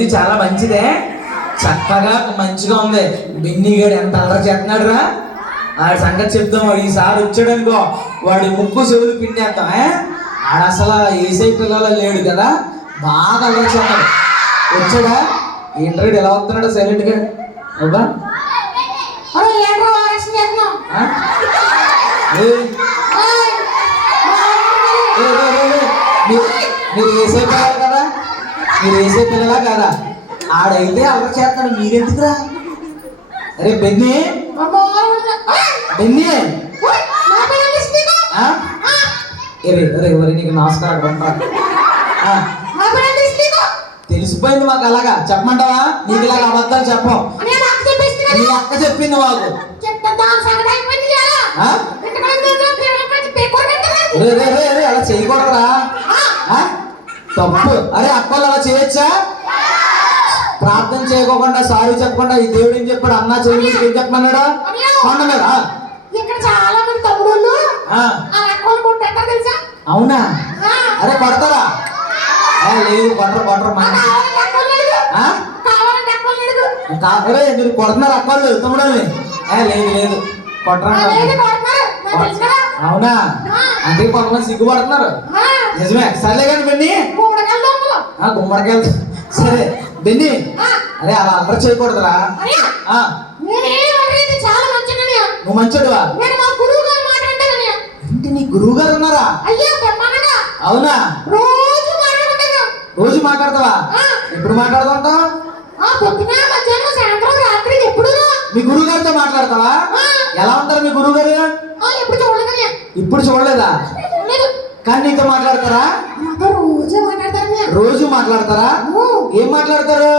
ఇది చాలా మంచిదే, చక్కగా మంచిగా ఉంది. బిన్నిగాడు ఎంత అల్లరి చేస్తున్నాడు రా, ఆడి సంగతి చెప్తాము. ఈసారి వచ్చాడనుకో వాడి ముక్కు చెవులు పిండేస్తాం. ఆడ అసలు ఏసై పిల్లల లేడు కదా, బాగా అల్లరి చేస్తాడు. వచ్చాడా ఏంట్రాడు ఎలా వస్తున్నాడు సైలెంట్గా? అబ్బా మీరు వేసే పిల్లలు కదా, మీరు వేసే పిల్లలా కదా? ఆడైతే అల్లరి చేస్తాడు, మీరెందుకురా? అరే బెన్నీ, బెన్నీ నీకు నమస్కారం. తెలిసిపోయింది మాకు. అలాగా చెప్పమంటావా? నీకు ఇలాగ అబద్ధాలు చెప్పం. నీ అక్క చెప్పింది మాకు. అలా చేయకూడదురా, తప్పు. అరే అక్కలు అలా చేయొచ్చా? ప్రార్థన చేయకోకుండా, సారీ చెప్పకుండా ఈ దేవుడు ఏం చెప్పాడు? అన్నా చెల్లి ఏం చెప్పమన్నాడా? కొండ మీద. ఇక్కడ చాలా మంది తమ్ముడు తెలుసా? అవునా? అరే కొడతారా? లేదు కొట్టరు కొట్టరు. అరే మీరు కొడుతున్నారు అక్కలు తమ్ముడల్ని? లేదు లేదు కొట్టరా. అవునా? అంటే కొంతమంది సిగ్గుపడుతున్నారు. నిజమే. సర్లే కానీ బెన్ని, గుమ్మడికాయలు. సరే బెన్ని, అరే అలా అల్లరి చేయకూడదురా. నువ్వు మంచోడువా? ఏంటి నీ గురువు గారు ఉన్నారా? అవునా? రోజు మాట్లాడతావా? ఎప్పుడు మాట్లాడుతుంటావు? మీ గురువు గారితో మాట్లాడతావా? ఎలా ఉంటారు మీ గురువు గారు? ఇప్పుడు చూడలేదా? కానీ నీతో మాట్లాడతారా? రోజు మాట్లాడతారా? ఏం మాట్లాడతారు?